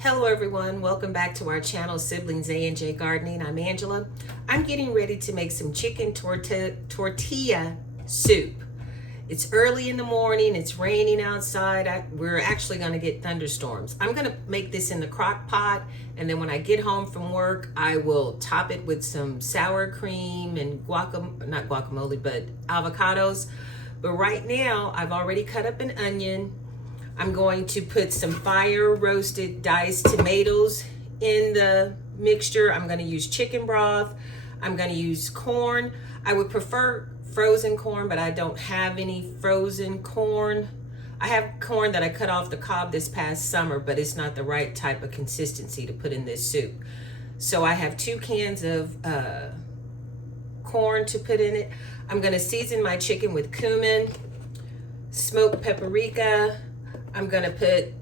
Hello everyone, welcome back to our channel Siblings A&J Gardening. I'm Angela. I'm getting ready to make some chicken tortilla soup. It's early in the morning, it's raining outside. We're actually going to get thunderstorms. I'm going to make this in the crock pot, and then when I get home from work I will top it with some sour cream and avocados. But right now I've already cut up an onion. I'm going to put some fire roasted diced tomatoes in the mixture. I'm going to use chicken broth. I'm going to use corn. I would prefer frozen corn, but I don't have any frozen corn. I have corn that I cut off the cob this past summer, but it's not the right type of consistency to put in this soup. So I have 2 cans of corn to put in it. I'm going to season my chicken with cumin, smoked paprika. I'm gonna put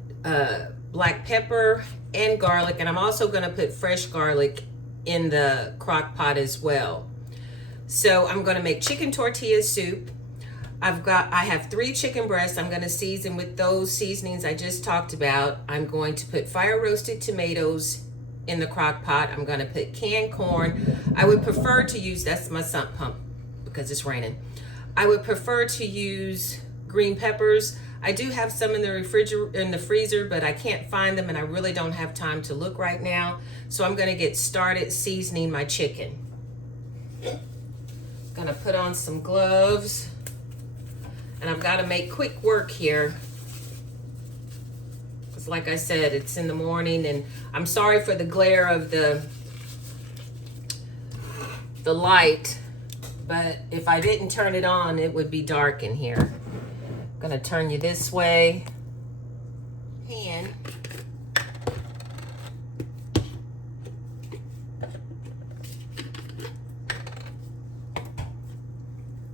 black pepper and garlic, and I'm also gonna put fresh garlic in the crock pot as well. So I'm gonna make chicken tortilla soup. I have 3 chicken breasts. I'm gonna season with those seasonings I just talked about. I'm going to put fire roasted tomatoes in the crock pot. I'm gonna put canned corn. I would prefer to use, that's my sump pump because it's raining. I would prefer to use green peppers. I do have some in the freezer, but I can't find them and I really don't have time to look right now. So I'm gonna get started seasoning my chicken. Gonna put on some gloves, and I've gotta make quick work here. Because like I said, it's in the morning, and I'm sorry for the glare of the light, but if I didn't turn it on, it would be dark in here. Gonna turn you this way. Pan.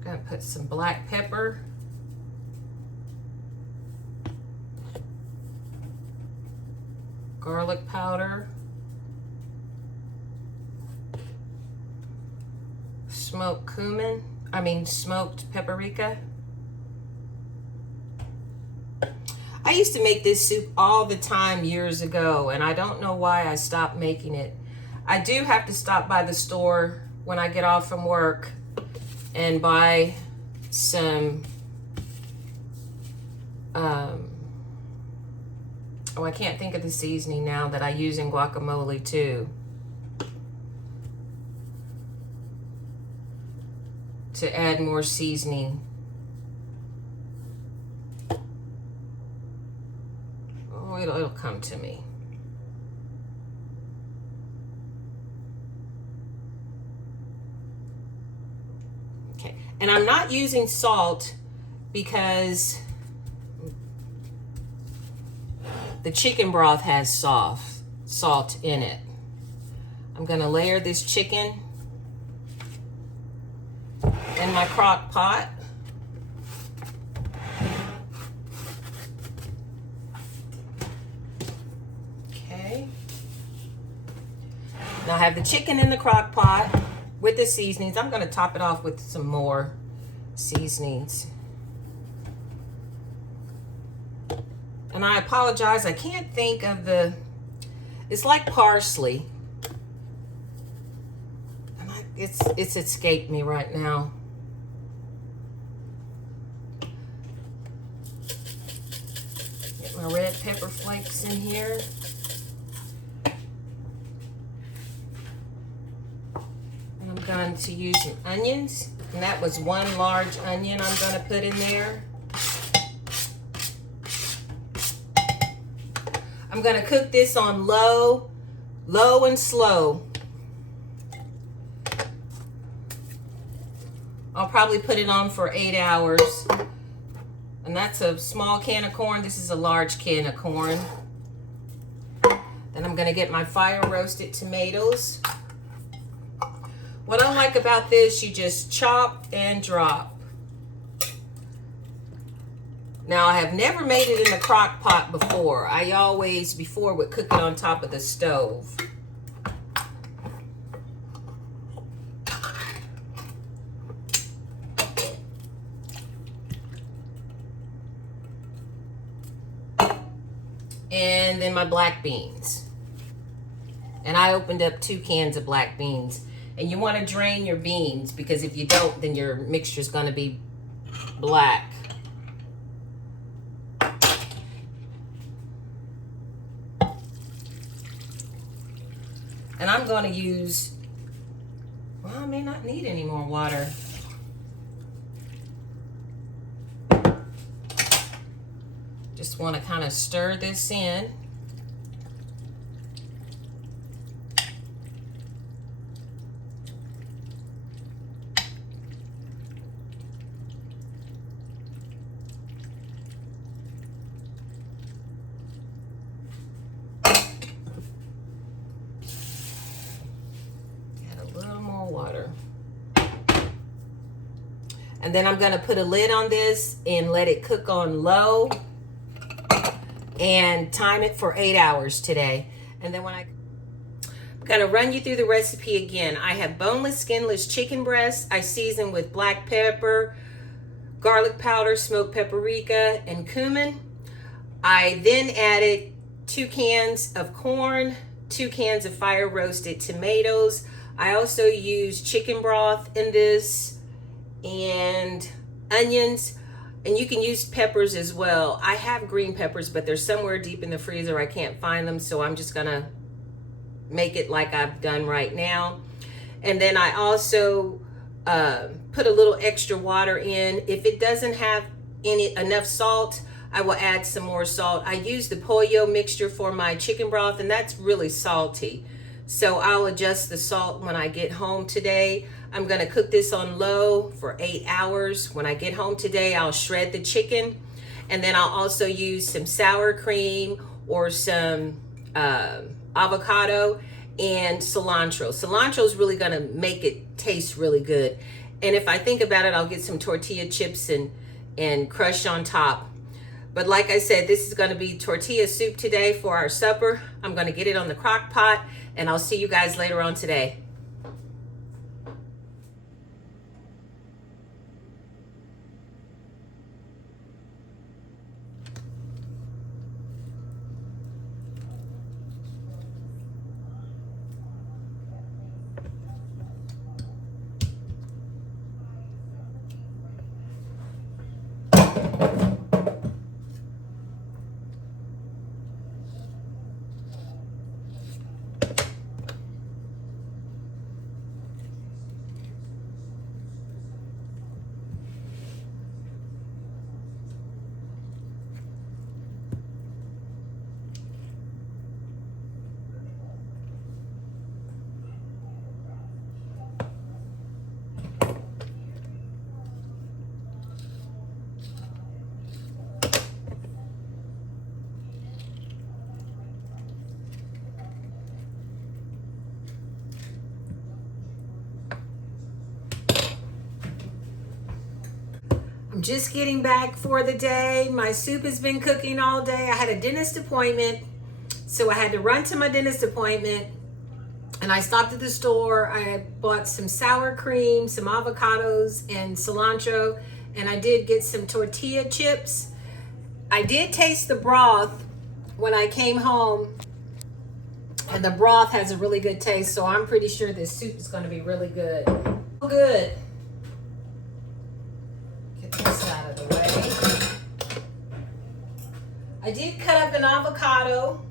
Gonna put some black pepper. Garlic powder. Smoked paprika. I used to make this soup all the time years ago, and I don't know why I stopped making it. I do have to stop by the store when I get off from work and buy some, I can't think of the seasoning now that I use in guacamole too. To add more seasoning. It'll come to me. Okay, and I'm not using salt because the chicken broth has salt in it. I'm gonna layer this chicken in my crock pot. Now I have the chicken in the crock pot with the seasonings. I'm going to top it off with some more seasonings. And I apologize, I can't think of it's like parsley. And it's escaped me right now. Get my red pepper flakes in here. I'm going to use some onions, and that was 1 large onion I'm going to put in there. I'm going to cook this on low and slow. I'll probably put it on for 8 hours. And that's a small can of corn. This is a large can of corn. Then I'm going to get my fire roasted tomatoes. What I like about this, you just chop and drop. Now, I have never made it in a crock pot before. I always, before, would cook it on top of the stove. and then my black beans. And I opened up 2 cans of black beans. And you want to drain your beans, because if you don't, then your mixture is going to be black. And I'm going to use, well, I may not need any more water. Just want to kind of stir this in. Water. And then I'm going to put a lid on this and let it cook on low and time it for 8 hours today. And then I'm going to run you through the recipe again. I have boneless, skinless chicken breasts. I season with black pepper, garlic powder, smoked paprika, and cumin. I then added 2 cans of corn, 2 cans of fire roasted tomatoes. I also use chicken broth in this and onions, and you can use peppers as well. I have green peppers, but they're somewhere deep in the freezer. I can't find them, so I'm just gonna make it like I've done right now. And then I also put a little extra water in. If it doesn't have enough salt, I will add some more salt. I use the pollo mixture for my chicken broth, and that's really salty. So I'll adjust the salt when I get home today. I'm gonna cook this on low for 8 hours. When I get home today, I'll shred the chicken, and then I'll also use some sour cream or some avocado and cilantro. Cilantro is really gonna make it taste really good. And if I think about it, I'll get some tortilla chips and crush on top. But like I said, this is gonna be tortilla soup today for our supper. I'm gonna get it on the crock pot, and I'll see you guys later on today. I'm just getting back for the day. My soup has been cooking all day. I had a dentist appointment, so I had to run to my dentist appointment, and I stopped at the store. I bought some sour cream, some avocados, and cilantro, and I did get some tortilla chips. I did taste the broth when I came home, and the broth has a really good taste, so I'm pretty sure this soup is going to be really good. Good. This out of the way. I did cut up an avocado,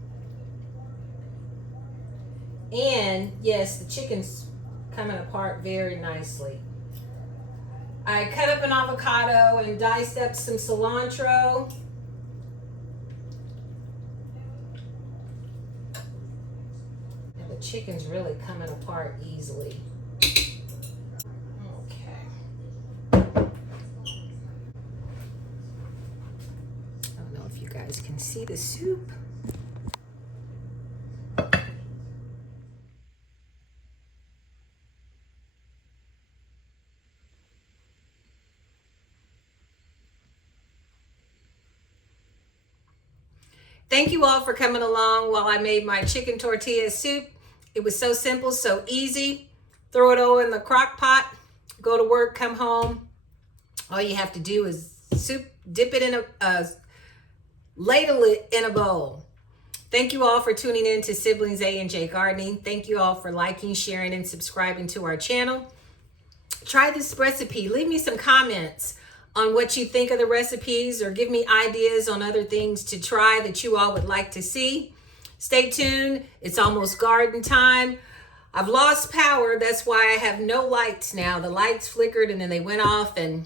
and yes, the chicken's coming apart very nicely. I cut up an avocado and diced up some cilantro. And the chicken's really coming apart easily. Can see the soup. Thank you all for coming along while I made my chicken tortilla soup. It was so simple, so easy. Throw it all in the crock pot, go to work, come home. All you have to do is dip it in ladle it in a bowl. Thank you all for tuning in to Siblings A and J Gardening. Thank you all for liking, sharing, and subscribing to our channel. Try this recipe. Leave me some comments on what you think of the recipes, or give me ideas on other things to try that you all would like to see. Stay tuned. It's almost garden time. I've lost power. That's why I have no lights now. The lights flickered and then they went off, and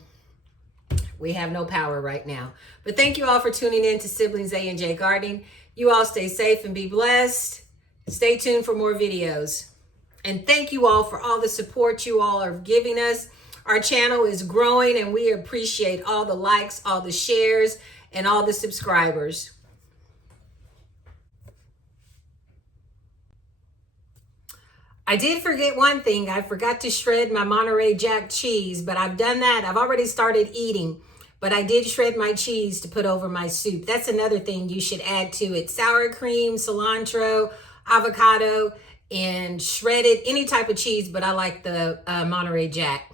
we have no power right now. But thank you all for tuning in to Siblings A and J Gardening. You all stay safe and be blessed. Stay tuned for more videos. And thank you all for all the support you all are giving us. Our channel is growing, and we appreciate all the likes, all the shares, and all the subscribers. I did forget one thing. I forgot to shred my Monterey Jack cheese, but I've done that. I've already started eating, but I did shred my cheese to put over my soup. That's another thing you should add to it. Sour cream, cilantro, avocado, and shredded, any type of cheese, but I like the Monterey Jack.